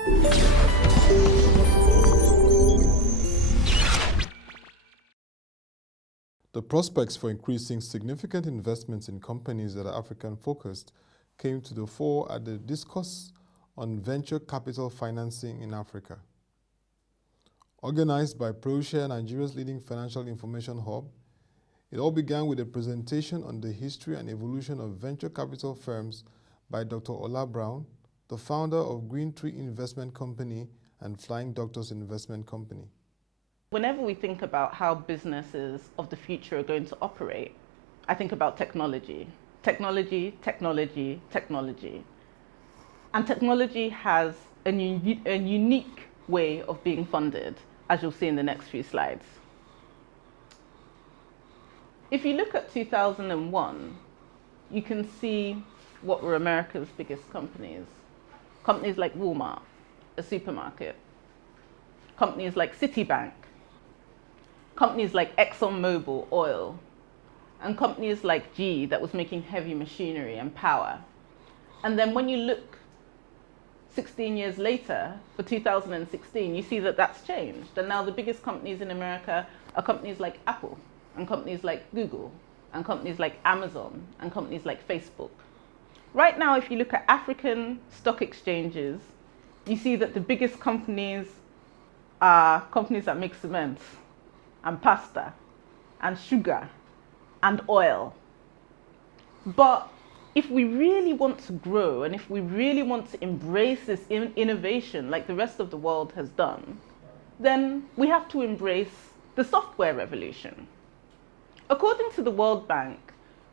The prospects for increasing significant investments in companies that are African-focused came to the fore at the Discourse on Venture Capital Financing in Africa. Organized by Proshare Nigeria's leading financial information hub, it all began with a presentation on the history and evolution of venture capital firms by Dr. Ola Brown, the founder of GreentTree Investment Company and Flying Doctors Investment Company. Whenever we think about how businesses of the future are going to operate, I think about technology. Technology, technology, technology. And technology has a unique way of being funded, as you'll see in the next few slides. If you look at 2001, you can see what were America's biggest companies. Companies like Walmart, a supermarket. Companies like Citibank. Companies like ExxonMobil, oil. And companies like GE that was making heavy machinery and power. And then when you look 16 years later, for 2016, you see that that's changed. And now the biggest companies in America are companies like Apple, and companies like Google, and companies like Amazon, and companies like Facebook. Right now, if you look at African stock exchanges, you see that the biggest companies are companies that make cement, and pasta, and sugar, and oil. But if we really want to grow, and if we really want to embrace this innovation like the rest of the world has done, then we have to embrace the software revolution. According to the World Bank,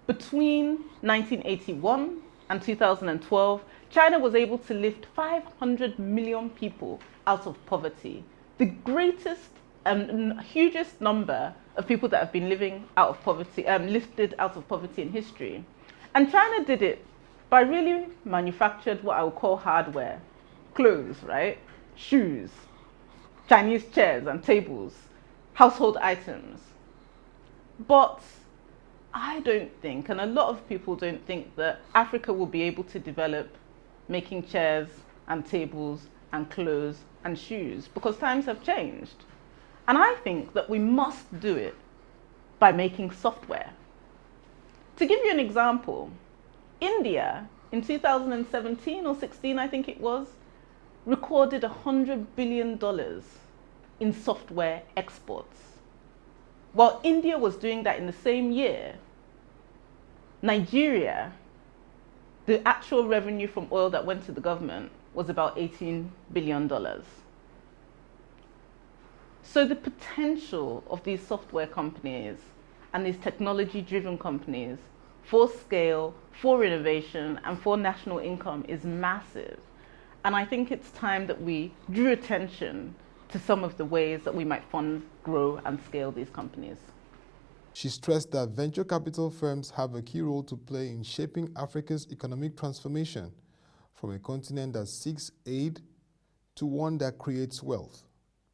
between 1981 and 2012, China was able to lift 500 million people out of poverty, the greatest and hugest number of people that have been living out of poverty, lifted out of poverty in history. And China did it by really manufactured what I would call hardware, clothes, right? Shoes, Chinese chairs and tables, household items. But I don't think, and a lot of people don't think, that Africa will be able to develop making chairs and tables and clothes and shoes because times have changed. And I think that we must do it by making software. To give you an example, India in 2017 or 16, I think it was, recorded $100 billion in software exports. While India was doing that in the same year, Nigeria, the actual revenue from oil that went to the government was about $18 billion. So the potential of these software companies and these technology-driven companies for scale, for innovation, and for national income is massive. And I think it's time that we drew attention to some of the ways that we might fund, grow, and scale these companies. She stressed that venture capital firms have a key role to play in shaping Africa's economic transformation from a continent that seeks aid to one that creates wealth.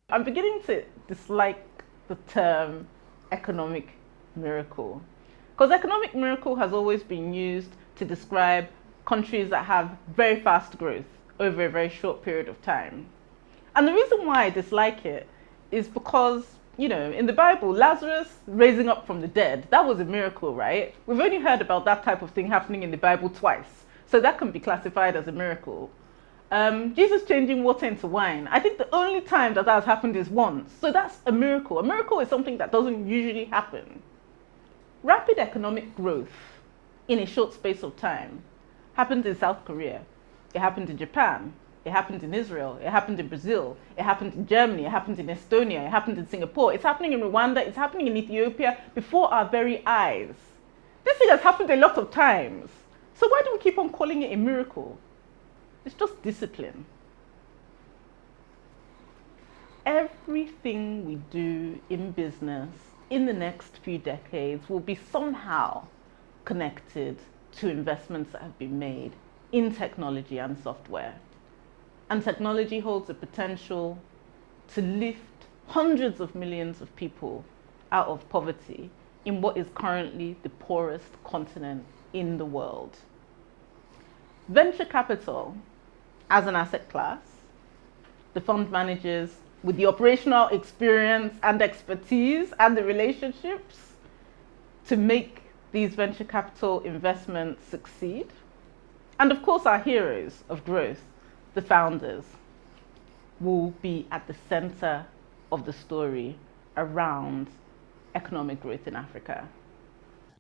I'm beginning to dislike the term economic miracle, because economic miracle has always been used to describe countries that have very fast growth over a very short period of time. And the reason why I dislike it is because, you know, in the Bible, Lazarus raising up from the dead, that was a miracle, right? We've only heard about that type of thing happening in the Bible twice, so that can be classified as a miracle. Jesus changing water into wine, I think the only time that has happened is once. So that's a miracle. A miracle is something that doesn't usually happen. Rapid economic growth in a short space of time happened in South Korea. It happened in Japan. It happened in Israel. It happened in Brazil. It happened in Germany. It happened in Estonia. It happened in Singapore. It's happening in Rwanda. It's happening in Ethiopia before our very eyes. This thing has happened a lot of times. So why do we keep on calling it a miracle? It's just discipline. Everything we do in business in the next few decades will be somehow connected to investments that have been made in technology and software. And technology holds the potential to lift hundreds of millions of people out of poverty in what is currently the poorest continent in the world. Venture capital as an asset class the fund managers with the operational experience and expertise and the relationships to make these venture capital investments succeed. And of course, our heroes of growth, the founders, will be at the center of the story around economic growth in Africa.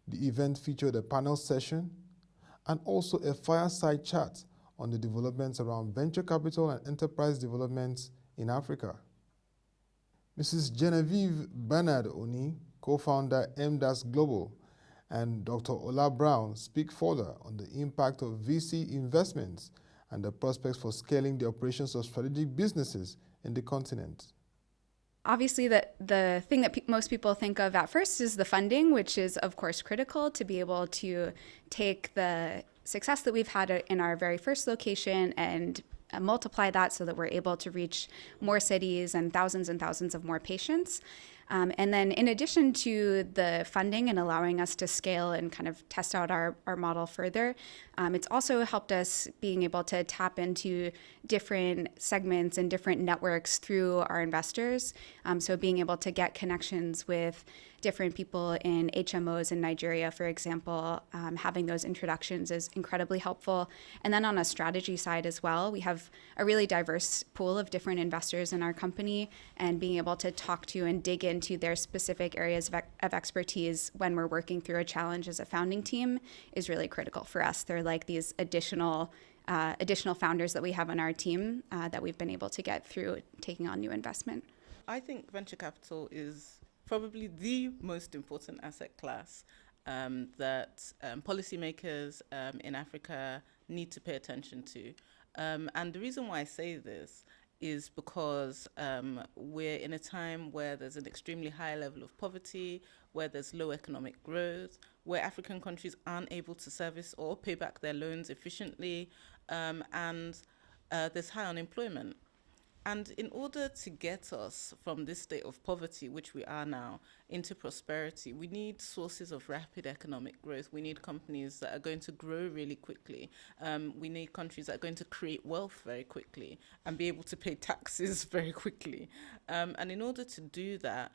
The event featured a panel session and also a fireside chat on the developments around venture capital and enterprise development in Africa. Mrs. Genevieve Barnard Oni, co-founder MDaas Global, and Dr. Ola Brown speak further on the impact of VC investments and the prospects for scaling the operations of strategic businesses in the continent. Obviously, the thing that most people think of at first is the funding, which is, of course, critical to be able to take the success that we've had in our very first location and multiply that so that we're able to reach more cities and thousands of more patients. And then in addition to the funding and allowing us to scale and kind of test out our model further, it's also helped us being able to tap into different segments and different networks through our investors. So being able to get connections with different people in HMOs in Nigeria, for example, having those introductions is incredibly helpful. And then on a strategy side as well, we have a really diverse pool of different investors in our company, and being able to talk to and dig into their specific areas of expertise when we're working through a challenge as a founding team is really critical for us. They're like these additional founders that we have on our team that we've been able to get through taking on new investment. I think venture capital is probably the most important asset class that policymakers in Africa need to pay attention to. And the reason why I say this is because we're in a time where there's an extremely high level of poverty, where there's low economic growth, where African countries aren't able to service or pay back their loans efficiently, and there's high unemployment. And in order to get us from this state of poverty, which we are now, into prosperity, we need sources of rapid economic growth. We need companies that are going to grow really quickly. We need countries that are going to create wealth very quickly and be able to pay taxes very quickly. And in order to do that,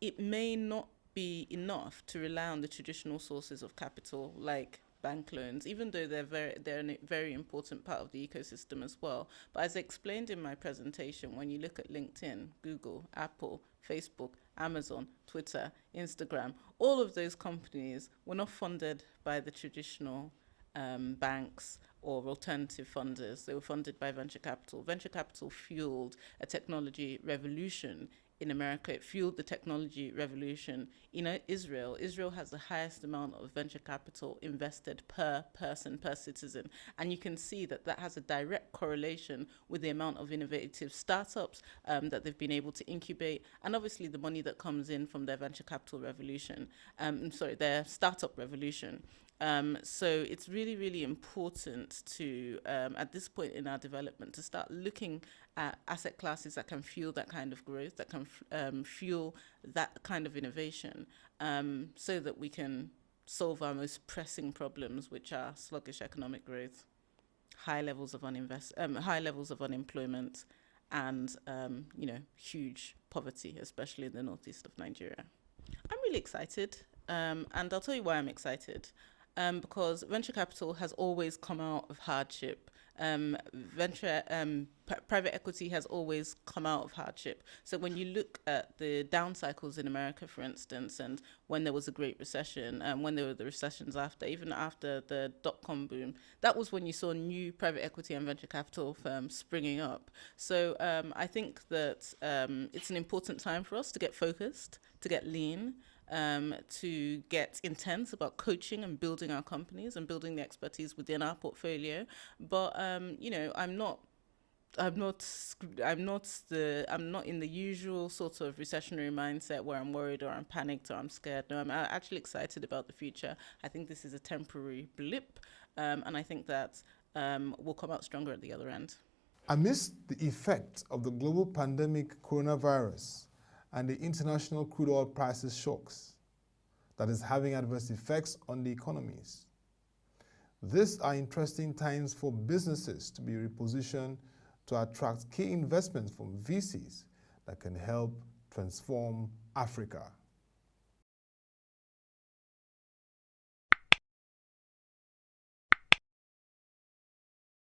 it may not be enough to rely on the traditional sources of capital like bank loans, even though they're a very important part of the ecosystem as well. But as I explained in my presentation, when you look at LinkedIn, Google, Apple, Facebook, Amazon, Twitter, Instagram, all of those companies were not funded by the traditional banks or alternative funders. They were funded by venture capital. Venture capital fueled a technology revolution in America. It fueled the technology revolution in Israel. Israel has the highest amount of venture capital invested per person, per citizen. And you can see that that has a direct correlation with the amount of innovative startups that they've been able to incubate, and obviously the money that comes in from their venture capital revolution, their startup revolution. So it's really, really important to, at this point in our development, to start looking at asset classes that can fuel that kind of growth, that can fuel that kind of innovation, so that we can solve our most pressing problems, which are sluggish economic growth, high levels of unemployment, and huge poverty, especially in the northeast of Nigeria. I'm really excited, and I'll tell you why I'm excited. Because venture capital has always come out of hardship. Private equity has always come out of hardship. So when you look at the down cycles in America, for instance, and when there was a Great Recession, and when there were the recessions after, even after the dot-com boom, that was when you saw new private equity and venture capital firms springing up. So I think that it's an important time for us to get focused, to get lean, to get intense about coaching and building our companies and building the expertise within our portfolio. But I'm not in the usual sort of recessionary mindset where I'm worried or I'm panicked or I'm scared. No, I'm actually excited about the future. I think this is a temporary blip, and I think that we'll come out stronger at the other end. Amidst the effect of the global pandemic coronavirus and the international crude oil prices shocks that is having adverse effects on the economies, these are interesting times for businesses to be repositioned to attract key investments from VCs that can help transform Africa.